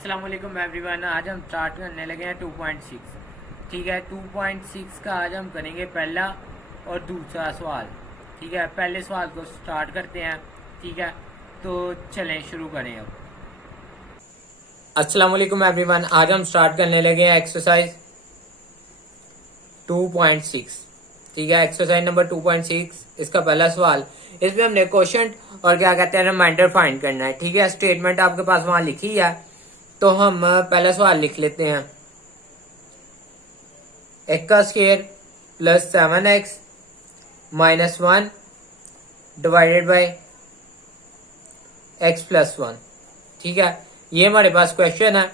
अस्सलाम वालेकुम एवरीवन। आज हम स्टार्ट करने लगे हैं 2.6। ठीक है, 2.6 का आज हम करेंगे पहला और दूसरा सवाल। ठीक है, पहले सवाल को स्टार्ट करते हैं। ठीक है, तो चलें शुरू करें अब। अस्सलाम वालेकुम एवरीवन। आज हम स्टार्ट करने लगे हैं एक्सरसाइज 2.6। ठीक है, एक्सरसाइज नंबर 2.6 इसका पहला सवाल। इसमें हमने क्वेश्चन और क्या कहते हैं रिमाइंडर फाइंड करना है। ठीक है, स्टेटमेंट आपके पास वहां लिखी है, तो हम पहला सवाल लिख लेते हैं। एक्स का square plus 7x minus 1 divided by x plus 1। ठीक है, ये हमारे पास क्वेश्चन है।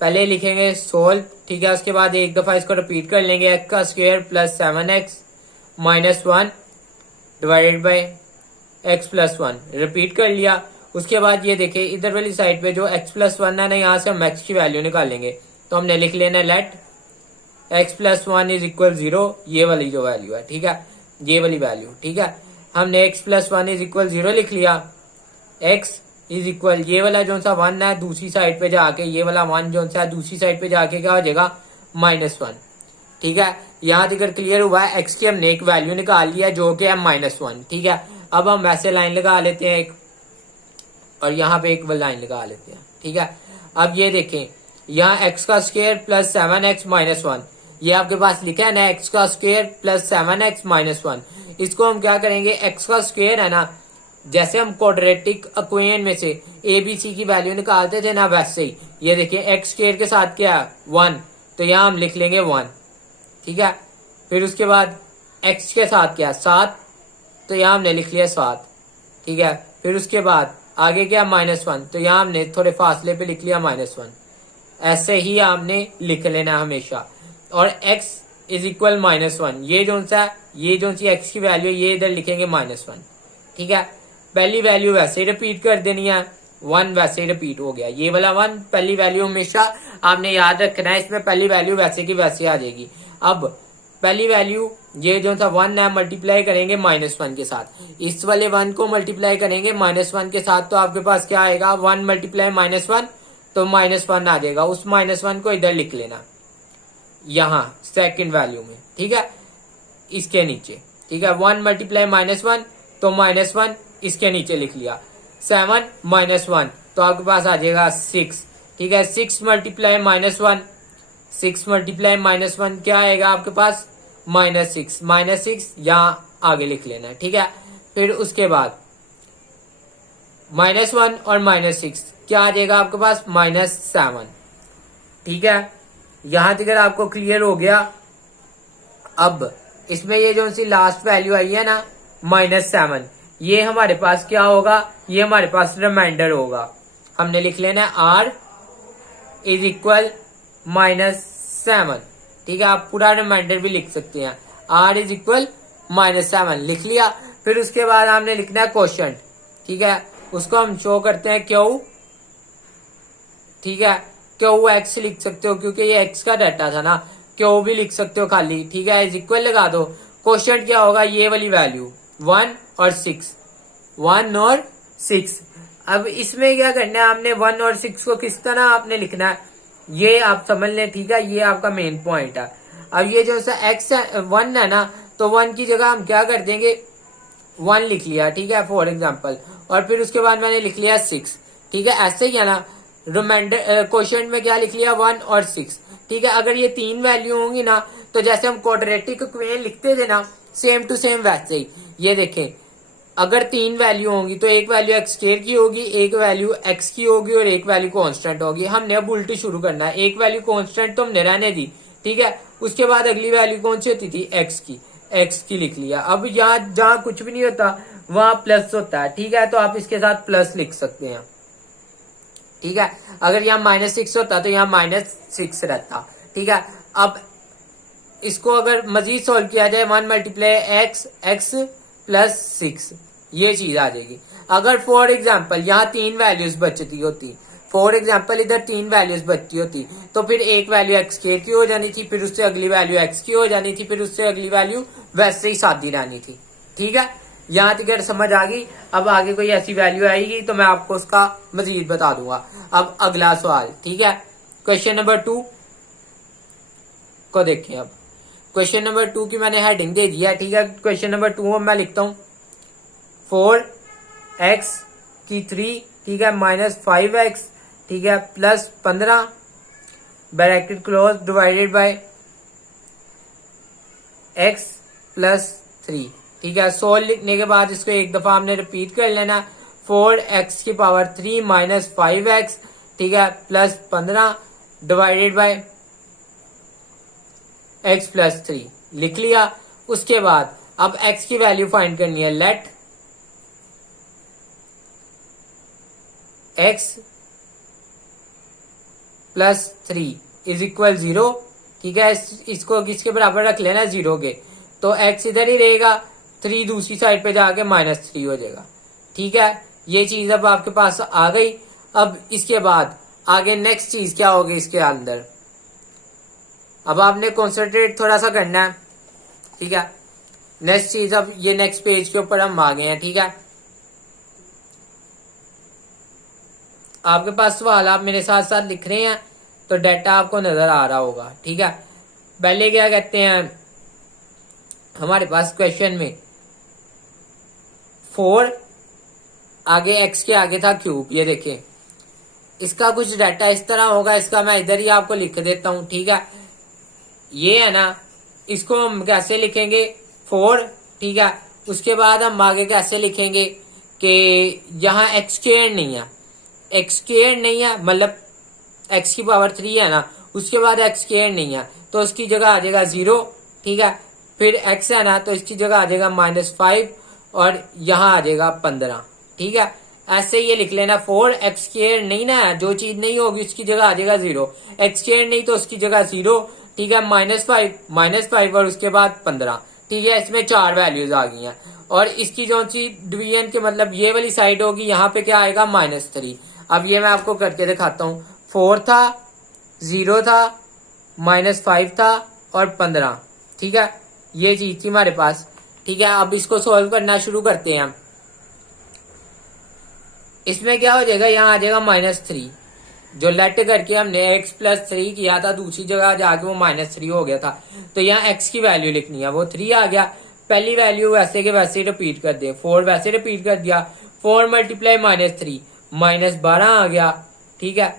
पहले लिखेंगे सोल्व। ठीक है, उसके बाद एक दफा इसको रिपीट कर लेंगे। एक्स का square plus 7x minus 1 divided by x plus 1 repeat कर लिया। उसके बाद ये देखिए इधर वाली साइड पे जो x प्लस 1 है ना, यहाँ से हम x की वैल्यू निकालेंगे। तो हमने लिख लेना let x plus 1 is equal 0। ये वाली जो वैल्यू है, ठीक है, ये वाली वैल्यू। ठीक है, हमने x प्लस 1 इज इक्वल 0 लिख लिया। x इज इक्वल ये वाला जो सा 1 है दूसरी साइड पे जाके, ये वाला 1 जो सा दूसरी साइड पे जाके क्या हो जाएगा -1। ठीक है, यहाँ तक क्लियर हुआ है। x की हमने एक वैल्यू निकाल लिया जो कि है -1। ठीक है, अब हम वैसे लाइन लगा लेते हैं एक, और यहाँ पे एक लाइन लगा लेते हैं। ठीक है, अब ये देखें यहाँ x का स्क्वायर प्लस 7x माइनस 1, ये आपके पास लिखा है ना, x का स्क्वायर प्लस 7x माइनस 1। इसको हम क्या करेंगे, x का स्क्वायर है ना, जैसे हम क्वाड्रेटिक इक्वेशन में से ABC की वैल्यू निकालते थे ना, वैसे ही ये देखिए x स्क्वायर के साथ क्या है 1, तो यहाँ हम लिख लेंगे 1। ठीक है, फिर उसके बाद x के साथ क्या 7, तो यहाँ हमने लिख लिया 7। ठीक है, फिर उसके बाद आगे क्या -1, तो यहाँ हमने थोड़े फासले पे लिख लिया -1। ऐसे ही आपने लिख लेना हमेशा। और x इज इक्वल -1, ये जो सा ये जो सी x की वैल्यू ये इधर लिखेंगे -1। ठीक है, पहली वैल्यू वैसे ही रिपीट कर देनी है, 1 वैसे ही रिपीट हो गया। ये वाला 1 पहली वैल्यू हमेशा आपने याद रखना है, इसमें पहली वैल्यू वैसे की वैसे आ जाएगी। अब पहली वैल्यू ये जो सा 1 है मल्टीप्लाई करेंगे -1 के साथ, इस वाले 1 को मल्टीप्लाई करेंगे -1 के साथ, तो आपके पास क्या आएगा 1 मल्टीप्लाई -1, तो -1 आ जाएगा। उस -1 को इधर लिख लेना यहाँ सेकंड वैल्यू में। ठीक है, इसके नीचे। ठीक है, 1 मल्टीप्लाई -1, तो -1 इसके नीचे लिख लिया। 7 -1, तो आपके पास आ जाएगा 6। ठीक है, 6 मल्टीप्लाई -1, 6 मल्टीप्लाई -1 क्या आएगा आपके पास -6 यहाँ आगे लिख लेना है। ठीक है, फिर उसके बाद -1 और -6 क्या आ जाएगा आपके पास -7। ठीक है, यहां तक आपको क्लियर हो गया। अब इसमें ये जो सी लास्ट वैल्यू आई है ना -7, ये हमारे पास क्या होगा, ये हमारे पास रिमाइंडर होगा। हमने लिख लेना है r इज इक्वल -7। ठीक है, आप पूरा रिमाइंडर भी लिख सकते हैं, r इज इक्वल -7 लिख लिया। फिर उसके बाद हमने लिखना है क्वोशंट। ठीक है, उसको हम शो करते हैं क्यू। ठीक है, क्यू एक्स लिख सकते हो क्योंकि ये एक्स का डाटा था ना, क्यू भी लिख सकते हो खाली। ठीक है, इज इक्वल लगा दो। क्वोशंट क्या होगा, ये वाली वैल्यू 1 और 6। अब इसमें क्या करना है, आपने 1 और 6 को किस तरह आपने लिखना है ये आप समझ लें। ठीक है, ये आपका मेन पॉइंट है। अब ये जो सा x 1 है ना, तो 1 की जगह हम क्या कर देंगे 1 लिख लिया। ठीक है, फॉर एग्जाम्पल, और फिर उसके बाद मैंने लिख लिया 6। ठीक है, ऐसे ही है ना, रिमाइंडर क्वोशंट में क्या लिख लिया 1 और 6। ठीक है, अगर ये 3 वैल्यू होंगी ना, तो जैसे हम क्वाड्रेटिक इक्वेशन लिखते थे ना, सेम टू सेम वैसे ही ये देखें, अगर 3 वैल्यू होंगी तो एक वैल्यू एक्स स्क्वायर की होगी, एक वैल्यू एक्स की होगी और एक वैल्यू कांस्टेंट होगी। हमने अब उल्टी शुरू करना है, एक वैल्यू कांस्टेंट तो हमने रहने दी। ठीक है, उसके बाद अगली वैल्यू कौन सी होती थी एक्स की लिख लिया। अब यहाँ जहां कुछ भी नहीं होता वहां प्लस होता है। ठीक है, तो आप इसके साथ प्लस लिख सकते हैं। ठीक है, अगर यहाँ -6 होता तो यहाँ -6 रहता। ठीक है, अब इसको अगर मजीद सोल्व किया जाए 1 मल्टीप्लाई एक्स प्लस 6, ये चीज आ जाएगी। अगर फॉर एग्जाम्पल यहाँ 3 वैल्यूज बचती होती, फॉर एग्जाम्पल इधर 3 वैल्यूज बचती होती, तो फिर एक वैल्यू एक्स स्क्वायर की हो जानी थी, फिर उससे अगली वैल्यू एक्स की हो जानी थी, फिर उससे अगली वैल्यू वैसे ही सादी रहनी थी। ठीक है, यहाँ तक समझ आ गई। अब आगे कोई ऐसी वैल्यू आएगी तो मैं आपको उसका मजीद बता दूंगा। अब अगला सवाल, ठीक है, क्वेश्चन नंबर 2 को देखें। अब क्वेश्चन नंबर 2 की मैंने हेडिंग दे दिया, ठीक है। क्वेश्चन नंबर 2 में मैं लिखता हूं 4x की 3, ठीक है, माइनस 5x, ठीक है, plus 15 bracket close divided by x plus 3, ठीक है। सोल्व लिखने के बाद इसको एक दफा हमने रिपीट कर लेना, 4x की पावर 3 माइनस 5x, ठीक है, plus 15 divided by x plus 3 लिख लिया। उसके बाद अब x की वैल्यू फाइंड करनी है। Let x plus 3 is equal 0, ठीक है। इसको किसके बराबर रख लेना, 0 के। तो x इधर ही रहेगा, 3 दूसरी साइड पे जाके -3 हो जाएगा, ठीक है। ये चीज अब आपके पास आ गई। अब इसके बाद आगे नेक्स्ट चीज क्या होगी इसके अंदर, अब आपने कॉन्सेंट्रेट थोड़ा सा करना है, ठीक है। नेक्स्ट चीज, अब ये नेक्स्ट पेज के ऊपर हम आ गए हैं, ठीक है। आपके पास सवाल आप मेरे साथ साथ लिख रहे हैं तो डाटा आपको नजर आ रहा होगा, ठीक है। पहले क्या कहते हैं हमारे पास क्वेश्चन में 4 आगे x के आगे था क्यूब, ये देखिए इसका कुछ डाटा इस तरह होगा। इसका मैं इधर ही आपको लिख देता हूं, ठीक है। ये है ना, इसको हम कैसे लिखेंगे 4, ठीक है। उसके बाद हम आगे कैसे लिखेंगे कि यहाँ x स्क्वायर नहीं है, x स्क्वायर नहीं है, मतलब x की पावर 3 है ना, उसके बाद x स्क्वायर नहीं है तो उसकी जगह आ जाएगा 0, ठीक है। फिर x है ना तो इसकी जगह आ जाएगा -5 और यहाँ आ जाएगा 15, ठीक है। ऐसे ये लिख लेना 4 x स्क्वायर नहीं ना, जो चीज नहीं होगी उसकी जगह आ जाएगा 0, x स्क्वायर नहीं तो उसकी जगह 0, ठीक है। -5 और उसके बाद 15, ठीक है। इसमें 4 वैल्यूज आ गई हैं और इसकी जो सी डिवीजन के मतलब ये वाली साइड होगी, यहाँ पे क्या आएगा -3। अब ये मैं आपको करके दिखाता हूँ। 4 था, 0 था, -5 था और 15, ठीक है। ये चीज थी हमारे पास, ठीक है। अब इसको सॉल्व करना शुरू करते हैं हम। इसमें क्या हो जाएगा, यहाँ आ जाएगा -3, जो लेट करके हमने x प्लस 3 किया था, दूसरी जगह जाके वो -3 हो गया था। तो यहाँ x की वैल्यू लिखनी है, वो 3 आ गया। पहली वैल्यू वैसे के वैसे रिपीट कर दे, 4 वैसे रिपीट कर दिया, 4 मल्टीप्लाई -3 -12 आ गया, ठीक है।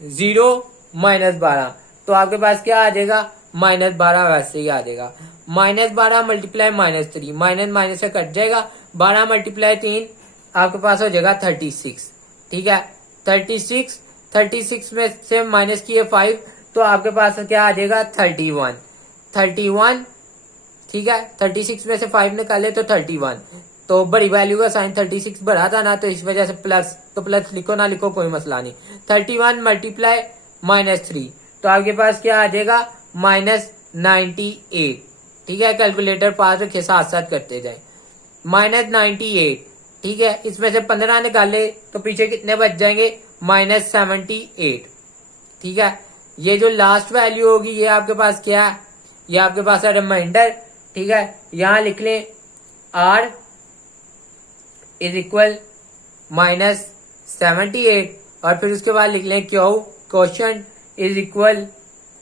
0 -12 तो आपके पास क्या आ जाएगा, -12 वैसे ही आ जाएगा। -12 मल्टीप्लाई -3, माइनस से कट जाएगा, 12 मल्टीप्लाई 3 आपके पास हो जाएगा 36, ठीक है। 36 में से माइनस किए 5 तो आपके पास क्या आ जाएगा 31, ठीक है। 36 में से 5 निकाले तो 31, तो बड़ी वैल्यू का साइन 36 बढ़ा था ना, तो इस वजह से प्लस, तो प्लस लिखो ना लिखो कोई मसला नहीं। 31 मल्टीप्लाई -3 तो आपके पास क्या आ जाएगा -98, ठीक है। कैलकुलेटर पास रखे, साथ साथ करते जाए, -98, ठीक है। इसमें से 15 निकाले तो पीछे कितने बच जाएंगे, -78, ठीक है। ये जो लास्ट वैल्यू होगी ये आपके पास क्या है, ये आपके पास है रिमाइंडर, ठीक है। यहां लिख लें r इज इक्वल -78 और फिर उसके बाद लिख लें क्यू क्वोशंट इज इक्वल,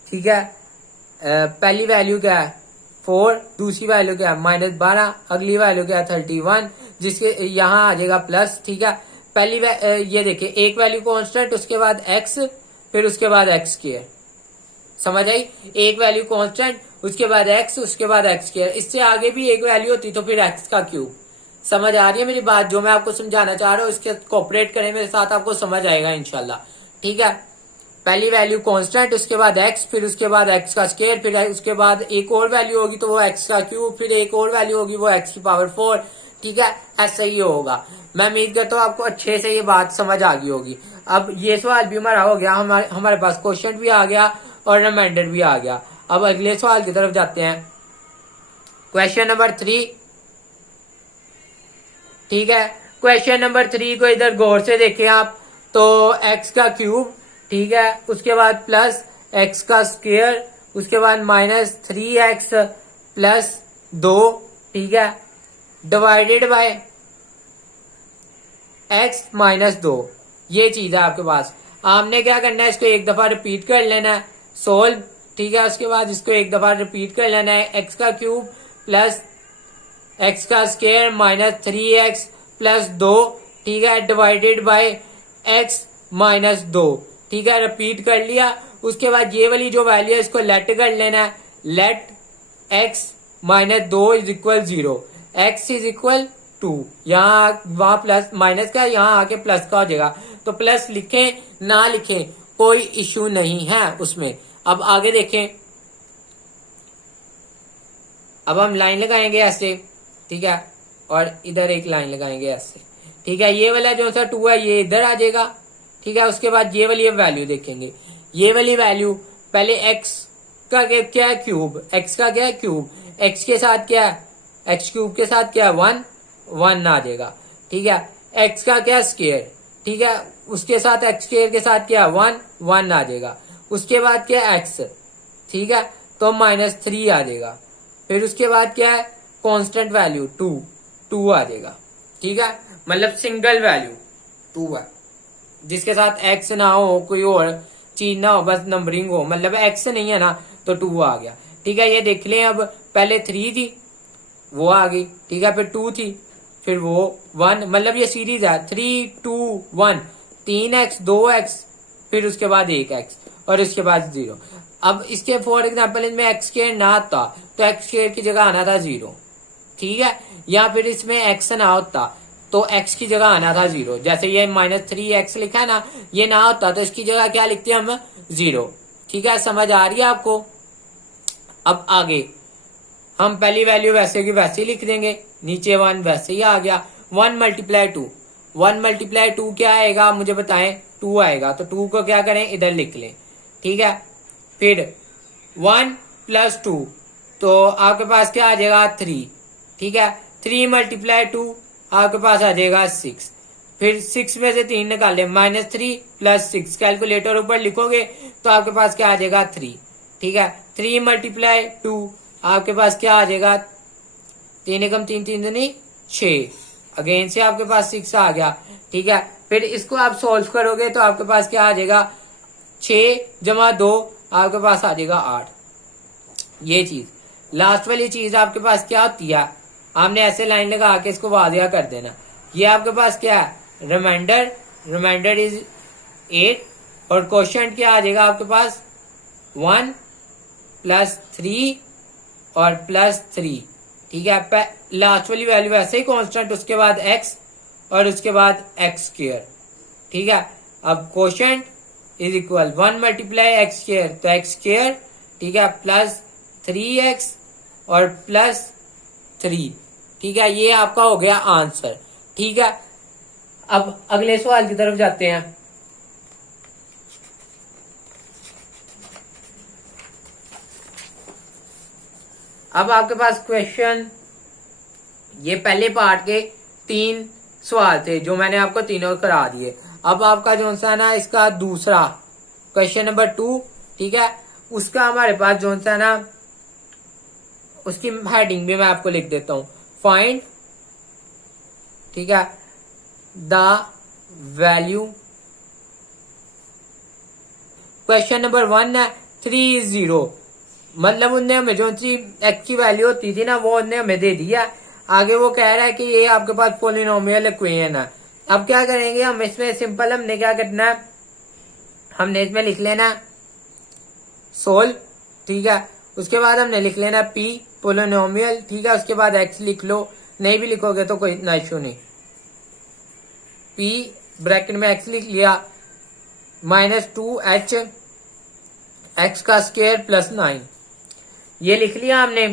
ठीक है। पहली वैल्यू क्या है 4, दूसरी वैल्यू क्या है -12, अगली वैल्यू क्या है 31, जिसके यहाँ आ जाएगा प्लस, ठीक है। पहली ये देखिए एक वैल्यू कांस्टेंट, उसके बाद x, फिर उसके बाद x स्क्वायर, समझ आई। एक वैल्यू कांस्टेंट, उसके बाद x, उसके बाद x स्क्वायर, इससे आगे भी एक वैल्यू होती तो फिर x का क्यूब। समझ आ रही है मेरी बात, जो मैं आपको समझाना चाह रहा हूँ इसके कोऑपरेट करें मेरे साथ, आपको समझ आएगा इंशाल्लाह, ठीक है। पहली वैल्यू कांस्टेंट, उसके बाद x, फिर उसके बाद x का स्क्वायर, फिर उसके बाद एक और वैल्यू होगी तो वो x का क्यूब, फिर एक और वैल्यू होगी वो x की पावर 4, ठीक है। ऐसा ही होगा। मैं उम्मीद करता हूँ आपको अच्छे से ये बात समझ आ गई होगी। अब ये सवाल भी हमारा हो गया, हमारे पास क्वेश्चन भी आ गया और रिमाइंडर भी आ गया। अब अगले सवाल की तरफ जाते हैं, क्वेश्चन नंबर 3, ठीक है। क्वेश्चन नंबर 3 को इधर गौर से देखें आप, तो x का क्यूब, ठीक है, उसके बाद प्लस x का स्क्वायर, उसके बाद -3x प्लस 2, ठीक है, डिवाइडेड बाय x माइनस 2। ये चीज है आपके पास। आपने क्या करना है, इसको एक दफा रिपीट कर लेना है, सोल्व, ठीक है। उसके बाद इसको एक दफा रिपीट कर लेना है, एक्स का क्यूब प्लस एक्स का स्क्वायर माइनस 3x प्लस 2, ठीक है, डिवाइडेड बाय एक्स माइनस 2, ठीक है, रिपीट कर लिया। उसके बाद ये वाली जो वैल्यू है इसको लेट कर लेना है, let x minus 2 is equal 0, x is equal 2, यहाँ वहां प्लस माइनस का, यहाँ आके प्लस का हो जाएगा। तो प्लस लिखें ना लिखें कोई इश्यू नहीं है उसमें। अब आगे देखें, अब हम लाइन लगाएंगे ऐसे, ठीक है, और इधर एक लाइन लगाएंगे ऐसे, ठीक है। ये वाला जो सा 2 है ये इधर आ जाएगा, ठीक है। उसके बाद ये वाली वैल्यू देखेंगे, ये वाली वैल्यू पहले x का क्या है क्यूब, x का क्या है क्यूब, x के साथ क्या है, x क्यूब के साथ क्या है 1 1 आ जाएगा, ठीक है। x का क्या स्क्वायर, ठीक है, उसके साथ x स्क्वायर के साथ क्या है 1 1 आ जाएगा। उसके बाद क्या है x, ठीक है, तो -3 आ जाएगा। फिर उसके बाद क्या है कांस्टेंट वैल्यू 2 आ जाएगा, ठीक है। मतलब सिंगल वैल्यू 2 है, जिसके साथ x ना हो, कोई और चीज ना हो, बस नंबरिंग हो, मतलब x नहीं है ना तो 2 आ गया, ठीक है। ये देख लें, अब पहले 3 थी वो आ गई, ठीक है, फिर 2 थी, फिर वो 1, मतलब ये सीरीज है 3 2 1, 3x 2x, फिर उसके बाद 1x और उसके बाद 0। अब इसके फॉर एग्जाम्पल इनमें एक्स स्क्वायर ना आता तो एक्स स्क्वायर की जगह आना था 0, ठीक है। या फिर इसमें x ना होता तो x की जगह आना था 0। जैसे ये -3x लिखा है ना, ये ना होता तो इसकी जगह क्या लिखते हैं हम 0, ठीक है। समझ आ रही है आपको। अब आगे हम पहली वैल्यू वैसे की वैसे ही लिख देंगे, नीचे 1 वैसे ही आ गया। 1 मल्टीप्लाई 2, 1 मल्टीप्लाई 2 क्या आएगा मुझे बताएं, 2 आएगा। तो 2 को क्या करें इधर लिख लें, ठीक है। फिर 1 प्लस 2 तो आपके पास क्या आ जाएगा 3, ठीक है। 3 मल्टीप्लाई 2 आपके पास आ जाएगा 6। फिर 6 में से 3 निकाल लें, -3 प्लस 6, कैलकुलेटर ऊपर लिखोगे तो आपके पास क्या आ जाएगा 3, ठीक है। 3 मल्टीप्लाई 2 आपके पास क्या आ जाएगा, 3 एकम 3 3 दूनी 6, अगेन से आपके पास 6 आ गया, ठीक है। फिर इसको आप सोल्व करोगे तो आपके पास क्या आ जाएगा 6 जमा 2 आपके पास आ जाएगा 8। ये चीज लास्ट वाली चीज आपके पास क्या होती है, आपने ऐसे लाइन लगा के इसको वाजिया कर देना। ये आपके पास क्या है रिमाइंडर, रिमाइंडर इज 8 और क्वेश्चन क्या आ जाएगा आपके पास 1 प्लस 3 और +3, ठीक है। लास्ट वाली वैल्यू ऐसे ही कांस्टेंट, उसके बाद x और उसके बाद x स्क्वायर, ठीक है। अब quotient is equal 1 multiply x square तो x स्क्वायर, ठीक है, प्लस 3x और +3, ठीक है। ये आपका हो गया आंसर, ठीक है। अब अगले सवाल की तरफ जाते हैं। अब आपके पास क्वेश्चन, ये पहले पार्ट के 3 सवाल थे जो मैंने आपको तीनों करा दिए। अब आपका जो सा ना इसका दूसरा क्वेश्चन नंबर 2, ठीक है, उसका हमारे पास जो सा ना उसकी हेडिंग भी मैं आपको लिख देता हूं, फाइंड, ठीक है, द वैल्यू। क्वेश्चन नंबर 1 है 3 is 0, मतलब उनने हमें जो सी एक्स की वैल्यू होती थी ना वो उनने हमें दे दिया। आगे वो कह रहा है कि ये आपके पास पॉलिनोमियल इक्वेशन है। अब क्या करेंगे हम इसमें, सिंपल हमने क्या करना है, हमने इसमें लिख लेना सोल्व, ठीक है। उसके बाद हमने लिख लेना पी पॉलिनोमियल, ठीक है। उसके बाद एक्स लिख लो, नहीं भी लिखोगे तो कोई इतना इशू नहीं। पी ब्रैकेट में एक्स लिख लिया, -2h एक्स का स्क्वायर +9, ये लिख लिया हमने।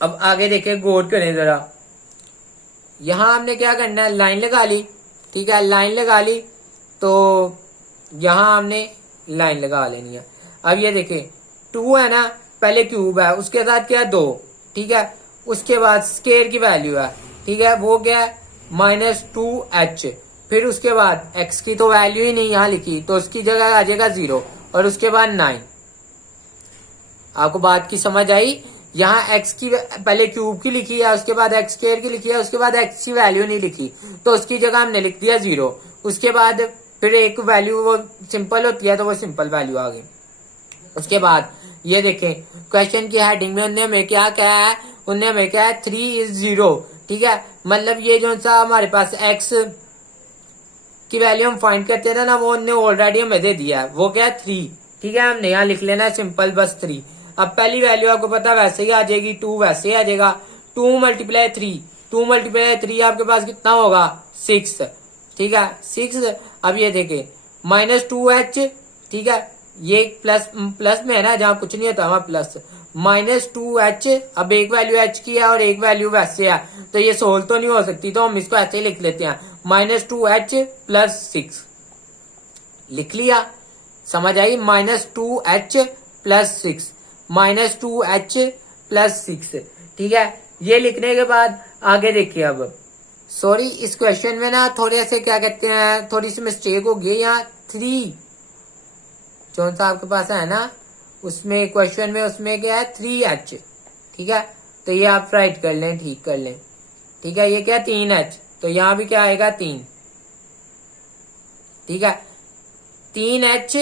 अब आगे देखे, गौर करें जरा, यहां हमने क्या करना है, लाइन लगा ली, ठीक है, लाइन लगा ली तो यहां हमने लाइन लगा लेनी है। अब ये देखें 2 है ना, पहले क्यूब है, उसके साथ क्या है 2, ठीक है। उसके बाद स्क्वायर की वैल्यू है, ठीक है, वो क्या है -2h। फिर उसके बाद x की तो वैल्यू ही नहीं यहां लिखी तो उसकी जगह आ जाएगा 0 और उसके बाद 9। आपको बात की समझ आई। यहाँ एक्स की पहले क्यूब की लिखी है, उसके बाद एक्स स्क्वायर की लिखी है, उसके बाद एक्स की वैल्यू नहीं लिखी, तो उसकी जगह हमने लिख दिया 0। उसके बाद फिर एक वैल्यू वो सिंपल होती है तो वो सिंपल वैल्यू आ गई। उसके बाद ये देखें क्वेश्चन की हेडिंग में उन्होंने हमें क्या कहा है, उन्होंने हमें कहा है 3 is 0। ठीक है, मतलब ये जो सा हमारे पास एक्स की वैल्यू हम फाइंड करते थे ना, वो उन्होंने ऑलरेडी हमें दे दिया है, वो क्या है 3। ठीक है, हमने यहाँ लिख लेना है सिंपल बस 3। अब पहली वैल्यू आपको पता वैसे ही आ जाएगी, 2 वैसे ही आ जाएगा, 2 मल्टीप्लाई 3, 2 मल्टीप्लाई 3 आपके पास कितना होगा 6। ठीक है 6। अब ये देखें -2h, ठीक है ये प्लस प्लस में है ना, जहां कुछ नहीं होता वहां प्लस, -2h। अब एक वैल्यू h की है और एक वैल्यू वैसे है, तो ये सोल्व तो नहीं हो सकती, तो हम इसको ऐसे ही लिख लेते हैं -2h + 6। लिख लिया, समझ आई, -2h + 6, -2h + 6। ठीक है, ये लिखने के बाद आगे देखिए। अब सॉरी इस क्वेश्चन में ना थोड़े से क्या कहते हैं, थोड़ी सी मिस्टेक हो गई। यहाँ 3 जो सा आपके पास है ना, उसमें क्वेश्चन में उसमें क्या है 3h। ठीक है, तो ये आप राइट कर लें, ठीक कर लें। ठीक है, ये क्या 3h, तो यहाँ भी क्या आएगा 3। ठीक है 3h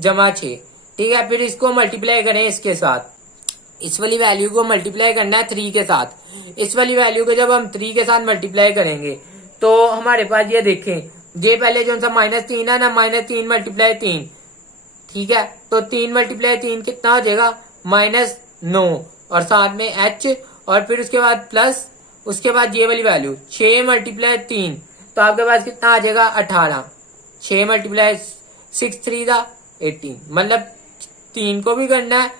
जमा 6। ठीक है, फिर इसको मल्टीप्लाई करें इसके साथ, इस वाली वैल्यू को मल्टीप्लाई करना है 3 के साथ। इस वाली वैल्यू को जब हम 3 के साथ मल्टीप्लाई करेंगे तो हमारे पास ये देखें, ये पहले जो सा -3 है ना, -3 × 3। ठीक है, तो 3 × 3 कितना हो जाएगा -9, और साथ में h, और फिर उसके बाद प्लस, उसके बाद ये वाली वैल्यू 6 × 3, तो आपके पास कितना आ जाएगा 18। 6 × 6 3 दा 18, मतलब 3 को भी करना है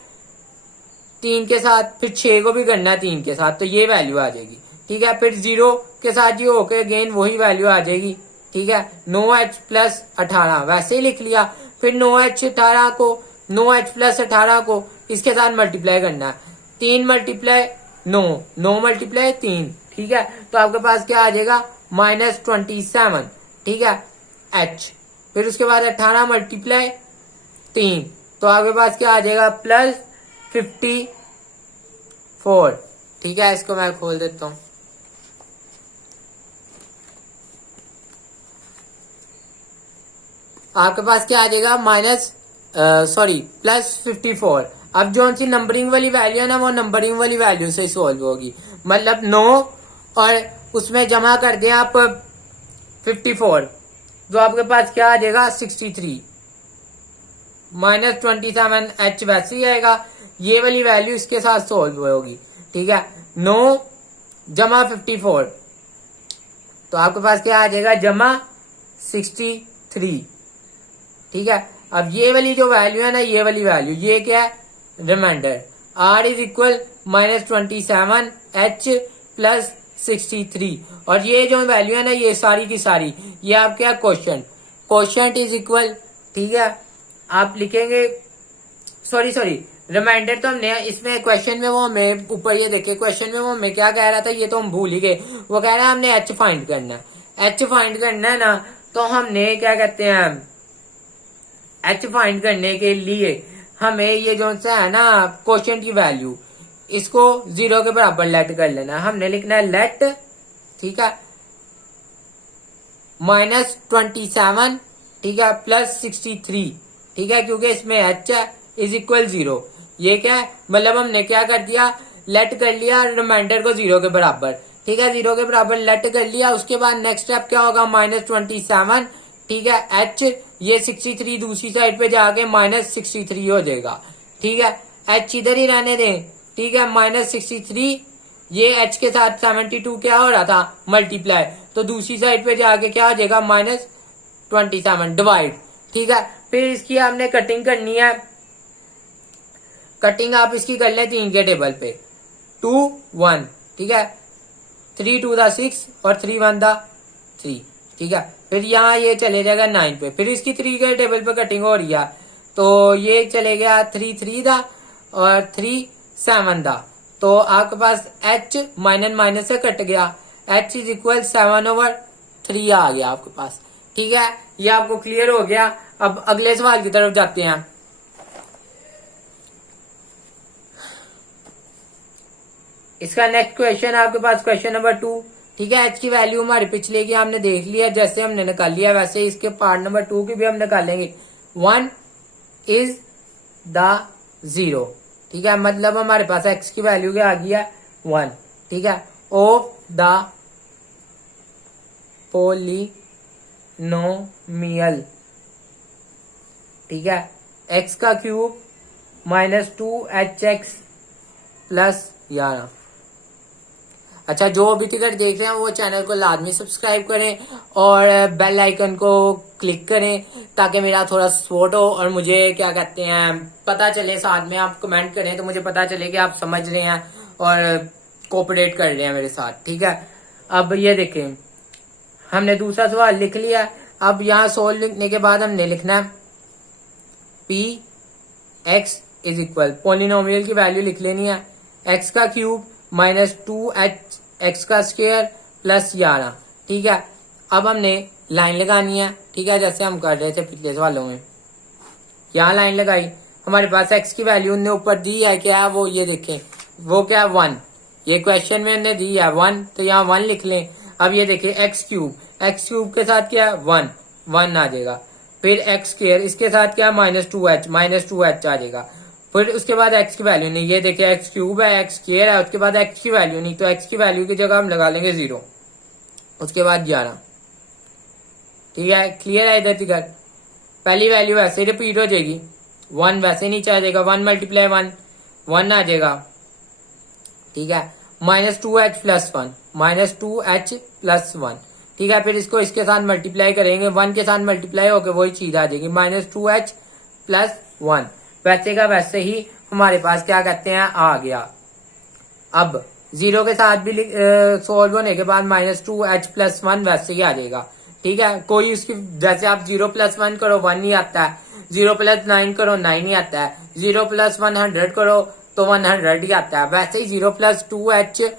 3 के साथ, फिर 6 को भी करना है 3 के साथ, तो ये वैल्यू आ जाएगी। ठीक है, फिर 0 के साथ ये होके अगेन वही वैल्यू आ जाएगी। ठीक है, 9h + 18 वैसे ही लिख लिया, फिर 9h + 18 को इसके साथ मल्टीप्लाई करना है, 3 × 9, 9 × 3। ठीक है, तो आपके पास क्या आ जाएगा -27। ठीक है h, फिर उसके बाद 18 × 3, तो आपके पास क्या आ जाएगा +54। ठीक है, इसको मैं खोल देता हूं। आपके पास क्या आ जाएगा +54। अब जो सी नंबरिंग वाली वैल्यू है ना, वो नंबरिंग वाली वैल्यू से सॉल्व होगी, मतलब 9 और उसमें जमा कर दें आप 54, तो आपके पास क्या आ जाएगा 63। -27h वैसे ही आएगा, ये वाली वैल्यू इसके साथ सॉल्व होगी। ठीक है, 9 जमा 54, तो आपके पास क्या आ जाएगा जमा 63। ठीक है, अब ये वाली जो वैल्यू है ना, ये वाली वैल्यू, ये क्या है रिमाइंडर, r = -27h + 63, और ये जो वैल्यू है ना, ये सारी की सारी, ये आपके क्वेश्चन इज इक्वल। ठीक है, आप लिखेंगे, सॉरी रिमाइंडर तो हमने इसमें क्वेश्चन में, वो हमें ऊपर ये देखिए क्वेश्चन में वो हमें क्या कह रहा था, ये तो हम भूल ही गए। वो कह रहा है हमने h फाइंड करना है, h फाइंड करना है ना, तो हमने क्या कहते हैं h फाइंड करने के लिए हमें ये जो सा है ना क्वेश्चन की वैल्यू, इसको 0 के बराबर लेट कर लेना है। हमने लिखना है लेट, ठीक है -27, ठीक है +63। ठीक है, क्योंकि इसमें h है = 0। ये क्या है, मतलब हमने क्या कर दिया, लेट कर लिया रिमाइंडर को 0 के बराबर। ठीक है, 0 के बराबर लेट कर लिया। उसके बाद नेक्स्ट स्टेप क्या होगा -27, ठीक है h, ये 63 दूसरी साइड पे जाके -63 हो जाएगा। ठीक है, h इधर ही रहने दें। ठीक है, -63, ये h के साथ 72 क्या हो रहा था मल्टीप्लाई, तो दूसरी साइड पे जाके क्या हो जाएगा -27 डिवाइड। ठीक है, फिर इसकी आपने कटिंग करनी है। कटिंग आप इसकी कर लें 3 के टेबल पे, 2 1। ठीक है, 3 2 6 और 3 1 3। ठीक है, फिर यहाँ ये चले जाएगा 9 पे, फिर इसकी 3 के टेबल पे कटिंग हो रही है, तो ये चले गया 3 3 और 3 7 तो आपके पास h माइनस से कट गया, h = 7/3 आ गया आपके पास। ठीक है, ये आपको क्लियर हो गया। अब अगले सवाल की तरफ जाते हैं। इसका नेक्स्ट क्वेश्चन है आपके पास क्वेश्चन नंबर 2। ठीक है, एच की वैल्यू हमारे पिछले की हमने देख लिया, जैसे हमने निकाल लिया वैसे इसके पार्ट नंबर 2 की भी हम निकालेंगे। 1 इज द 0। ठीक है, मतलब हमारे पास एक्स की वैल्यू क्या आ गया 1। ठीक है, ऑफ द पोलिनोमियल। ठीक है, एक्स का क्यूब -2hx प्लस 11। अच्छा, जो अभी टिकट देख रहे हैं वो चैनल को लाजमी सब्सक्राइब करें और बेल आइकन को क्लिक करें ताकि मेरा थोड़ा सपोर्ट हो और मुझे क्या कहते हैं पता चले। साथ में आप कमेंट करें तो मुझे पता चले कि आप समझ रहे हैं और कोऑपरेट कर रहे हैं मेरे साथ। ठीक है, अब ये देखें हमने दूसरा सवाल लिख लिया। अब यहाँ सोल्व लिखने के बाद हमने लिखना है P x is equal, polynomial की वैल्यू लिख लेनी है, एक्स का क्यूब -2h का स्क्वायर प्लस 11। ठीक है, अब हमने लाइन लगानी है। ठीक है, जैसे हम कर रहे थे पिछले सवालों में, यहाँ लाइन लगाई। हमारे पास एक्स की वैल्यू ने ऊपर दी है, क्या है वो ये देखें, वो क्या है 1। ये क्वेश्चन में हमने दी है 1, तो यहाँ 1 लिख लें। अब ये देखिए एक्स क्यूब के साथ क्या है 1 आ जाएगा। फिर एक्स स्क्वायर, इसके साथ क्या -2h आ जाएगा। फिर उसके बाद एक्स की वैल्यू नहीं, ये देखिए एक्स क्यूब है, एक्स स्क्वायर है, उसके बाद एक्स की वैल्यू नहीं, तो एक्स की वैल्यू की जगह हम लगा लेंगे 0, उसके बाद 11। ठीक है, क्लियर है इधर तक। पहली वैल्यू ऐसे रिपीट हो जाएगी, 1 वैसे नीचे आ जाएगा, 1 × 1 आ जाएगा। ठीक है, -2h प्लस 1। ठीक है, फिर इसको इसके साथ मल्टीप्लाई करेंगे, 1 के साथ मल्टीप्लाई होकर वही चीज आ जाएगी -2h प्लस 1। वैसे का वैसे ही हमारे पास क्या कहते हैं आ गया। अब 0 के साथ भी सोल्व होने के बाद -2h प्लस 1 वैसे ही आ जाएगा। ठीक है, कोई उसकी जैसे आप 0 + 1 करो 1 ही आता है, 0 + 9 करो 9 ही आता है, 0 + 100 करो तो 100 ही आता है। वैसे ही 0 + 2h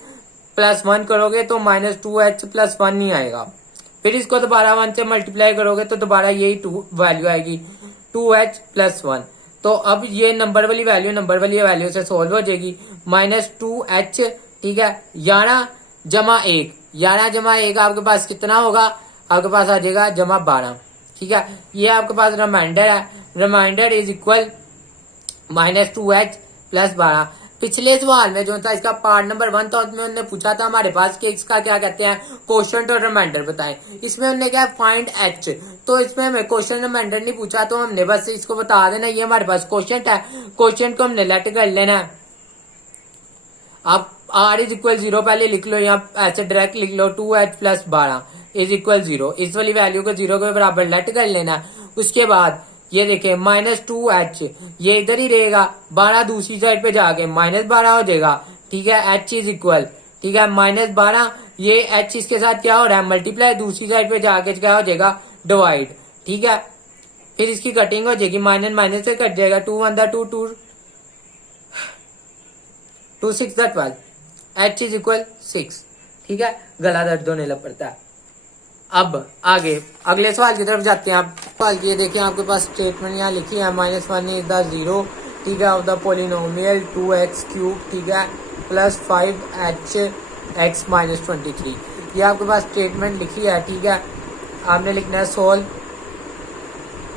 प्लस 1 करोगे तो -2h प्लस 1 नहीं आएगा। फिर इसको दोबारा 1 से मल्टीप्लाई करोगे तो दोबारा यही 2 वैल्यू आएगी 2h प्लस 1। तो अब ये नंबर वाली वैल्यू से सोल्व हो जाएगी -2h। ठीक है, 11 जमा 1 आपके पास कितना होगा, आपके पास आ जाएगा +12। ठीक है, ये आपके पास रिमाइंडर है, remainder is equal -2h plus 12। पिछले सवाल में जो था इसका पार्ट नंबर 1 था, उसमें उन्होंने पूछा था हमारे पास कि इसका क्या कहते हैं क्वोशंट और रिमाइंडर बताएं। इसमें उन्होंने क्या फाइंड h, तो इसमें हमें क्वोशंट रिमाइंडर नहीं पूछा, तो हमने बस इसको बता देना ये हमारे पास क्वोशंट है। क्वोशंट को हमने लेट कर लेना है। आप r इज इक्वल 0 पहले लिख लो, यहाँ ऐसे डायरेक्ट लिख लो 2h प्लस 12 इज इक्वल 0। इस वाली वैल्यू को 0 के बराबर लेट कर लेना। उसके बाद ये देखें -2h ये इधर ही रहेगा, 12 दूसरी साइड पे जाके -12 हो जाएगा। ठीक है, h इज इक्वल, ठीक है -12, ये h इसके साथ क्या हो रहा है मल्टीप्लाई, दूसरी साइड पे जाके क्या हो जाएगा डिवाइड। ठीक है, फिर इसकी कटिंग हो जाएगी, माइनस से कट जाएगा, 2 1 2 2 6 12, h इज इक्वल 6। ठीक है, गला दर्द होने लग पड़ता है। अब आगे अगले सवाल की तरफ जाते हैं। आप सवाल की देखिए, आपके पास स्टेटमेंट यहाँ लिखी है -1 इज द 0। ठीक है, ऑफ द पोलिनोमियल 2x3। ठीक है, प्लस 5hx -23। ये आपके पास स्टेटमेंट लिखी है। ठीक है, आपने लिखना है सोल्व।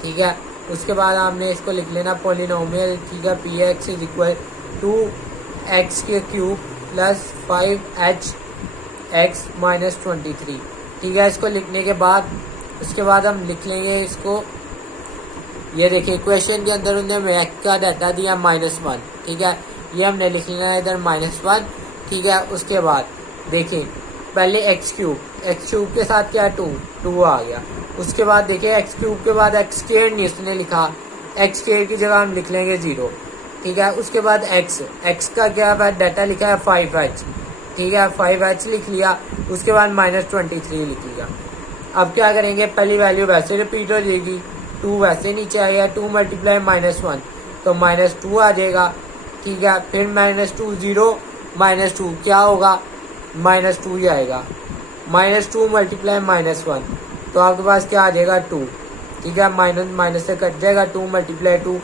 ठीक है, उसके बाद आपने इसको लिख लेना पोलिनोमियल। ठीक है, px is equal 2x³ plus 5hx -23। ठीक है, इसको लिखने के बाद उसके बाद हम लिख लेंगे इसको, ये देखिए क्वेश्चन के अंदर उन्होंने x का डाटा दिया -1। ठीक है, ये हमने लिख लेना है इधर -1। ठीक है, उसके बाद देखिए पहले x³ के साथ क्या 2 आ गया। उसके बाद देखिए x³ के बाद x² नहीं उसने लिखा, x² की जगह हम लिख लेंगे 0। ठीक है, उसके बाद x का क्या डाटा लिखा है 5h। ठीक है, 5h लिख लिया। उसके बाद -23 लिख लिया। अब क्या करेंगे, पहली वैल्यू वैसे रिपीट हो जाएगी, 2 वैसे नीचे आएगा, 2 × -1 तो -2 आ जाएगा। ठीक है, फिर -2 0 -2 क्या होगा -2 ही आएगा, -2 × -1 तो आपके पास क्या आ जाएगा 2। ठीक है, माइनस से कट जाएगा, 2 × 2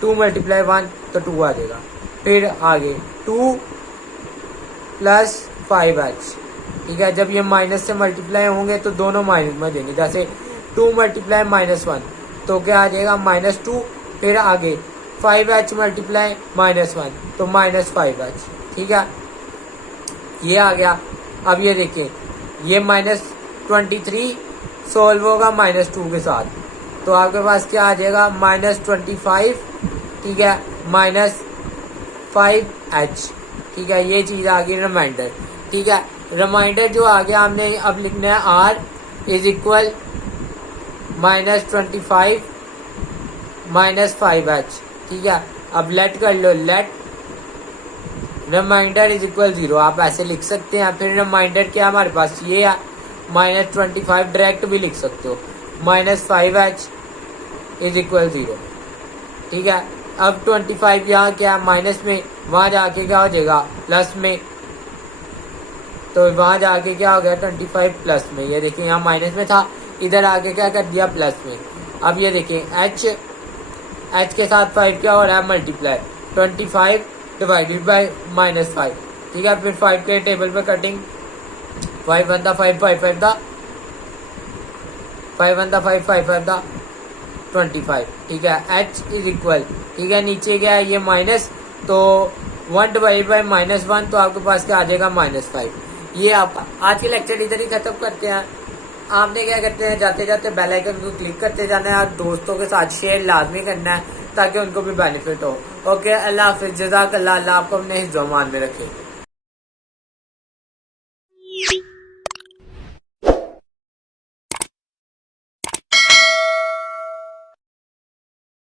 2 × 1 तो 2 आ जाएगा। फिर आगे 2 प्लस 5h। ठीक है, जब ये माइनस से मल्टीप्लाई होंगे तो दोनों माइनस में देंगे। जैसे 2 मल्टीप्लाई -1 तो क्या आ जाएगा -2, फिर आगे 5h मल्टीप्लाई -1 तो -5h। ठीक है, ये आ गया। अब ये देखिए, ये -23 सोल्व होगा -2 के साथ, तो आपके पास क्या आ जाएगा -25। ठीक है, -5h। ठीक है, ये चीज आ गई रिमाइंडर। ठीक है, रिमाइंडर जो आ गया, हमने अब लिखना है r इज इक्वल -25 -5h। ठीक है, अब लेट कर लो, लेट रिमाइंडर इज इक्वल 0, आप ऐसे लिख सकते हैं। फिर रिमाइंडर क्या हमारे पास ये है -25, डायरेक्ट भी लिख सकते हो, -5h इज इक्वल 0। ठीक है, अब 25 यहाँ क्या माइनस में, वहां जाके क्या हो जाएगा प्लस में, तो वहां जाके क्या हो गया 25 प्लस में। ये देखिए यहाँ माइनस में था, इधर आके क्या कर दिया प्लस में। अब ये देखिए h के साथ 5 क्या हो रहा है मल्टीप्लाई, 25 डिवाइडेड बाय -5। ठीक है, फिर 5 के टेबल पे कटिंग, 5 1 5 5 5 5 1 5 5 5 25। ठीक है, h इज इक्वल, ठीक है नीचे क्या है ये माइनस, तो 1 डिवाइड बाई -1 तो आपके पास क्या आ जाएगा -5। ये आपका आज के लेक्चर इधर ही खत्म करते हैं। आपने क्या करते हैं, जाते जाते बेल आइकन को क्लिक करते जाना है और दोस्तों के साथ शेयर लाजमी करना है ताकि उनको भी बेनिफिट हो। ओके, अल्लाह हाफिज, जज़ाकल्लाह, अल्लाह आपको अपने हिफ्ज़-ओ-अमान में रखे।